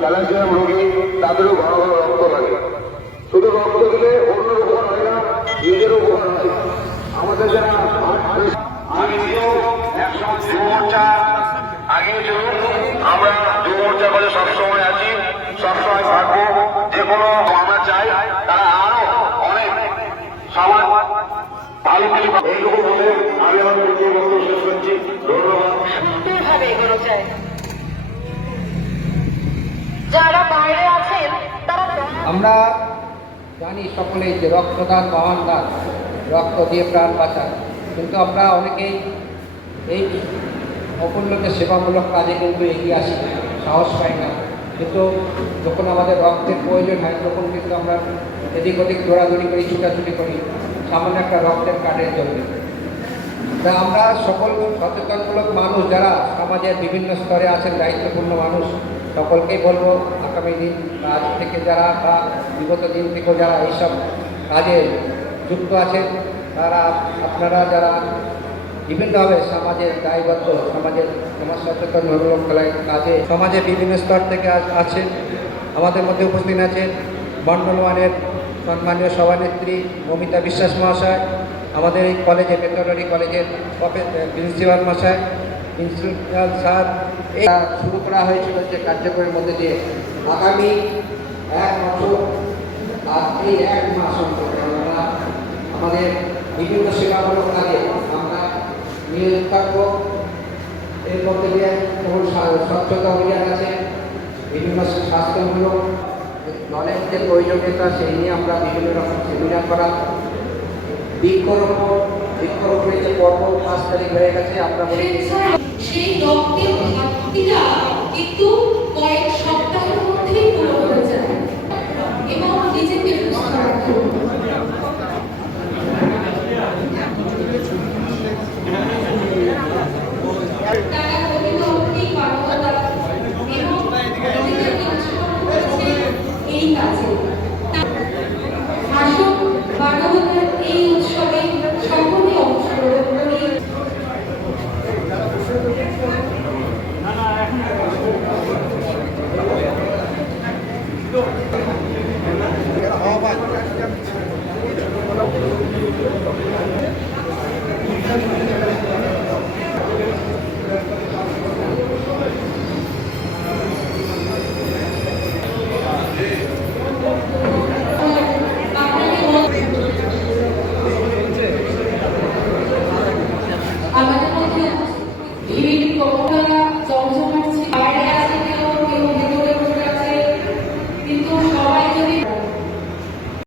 Calcium রোগী তাদেরও ঘন ঘন রক্ত লাগে। শুধু রক্ত দিলে অন্য উপকার হয় না, নিজেরও উপকার হয়। আমাদের যারা আমি নিজেও একসময় যুব মোর্চা আগে চলুন, আমরা যুব মোর্চার কাছে সবসময় আছি, সবসময় থাকবো। যে কোনো আমরা চাই তারা আরো অনেক সমাজ ভালো কিছু এইটুকু বলে আমি আমার বক্তব্য শেষ করছি। ধন্যবাদ। সুন্দরভাবে এগোনো চাই। যারা বাইরে আছেন তারা আমরা জানি সকলেই যে রক্তদান মহান দান, রক্ত দিয়ে প্রাণ বাঁচায়, কিন্তু আমরা অনেকেই এই অপূর্ণকে সেবামূলক কাজে কিন্তু এগিয়ে আসি, সাহস পাই না। কিন্তু যখন আমাদের রক্তের প্রয়োজন হয় তখন কিন্তু আমরা এদিক ওদিক দৌড়াদৌড়ি করি, ছুটাছুটি করি সামান্য একটা রক্তের কার্ডের জন্য। তা আমরা সকল সচেতনমূলক মানুষ যারা সমাজের বিভিন্ন স্তরে আছেন, দায়িত্বপূর্ণ মানুষ, সকলকেই বলবো আগামী দিন আজ থেকে যারা বা বিগত দিন থেকেও যারা এইসব কাজে যুক্ত আছেন, তারা আপনারা যারা বিভিন্নভাবে সমাজের দায়বদ্ধ, সমাজ সচেতনমূলক কাজে সমাজে বিভিন্ন স্তর থেকে আছেন। আমাদের মধ্যে উপস্থিত আছেন মণ্ডল ওয়ানের সম্মানীয় সভানেত্রী মমিতা বিশ্বাস মহাশয়, আমাদের এই কলেজে ভেটেরিনারি কলেজের প্রিন্সিপাল মশাই, প্রিন্সিপাল স্যার। এটা শুরু করা হয়েছিল যে কার্যক্রমের মধ্যে দিয়ে আগামী 1 বছর আর এই 1 মাস অন্তরে আমরা আমাদের বিভিন্ন সেবামূলক কাজে আমরা নিয়োজিত থাকবো। এর মধ্যে দিয়ে যেমন স্বচ্ছতা অভিযান আছে, বিভিন্ন স্বাস্থ্যমূলক দলের যে প্রয়োজনীয়তা সেই নিয়ে আমরা বিভিন্ন রকম সেমিনার করা, বৃক্ষরোপণের যে পর্ব 5 তারিখ হয়ে গেছে, আমরা বলি সেই রক্তের ঘাটতিটা কিন্তু কয়েক সপ্তাহের মধ্যেই পূরণ হয়ে যায় এবং নিজেকে সুস্থ রাখতে হবে।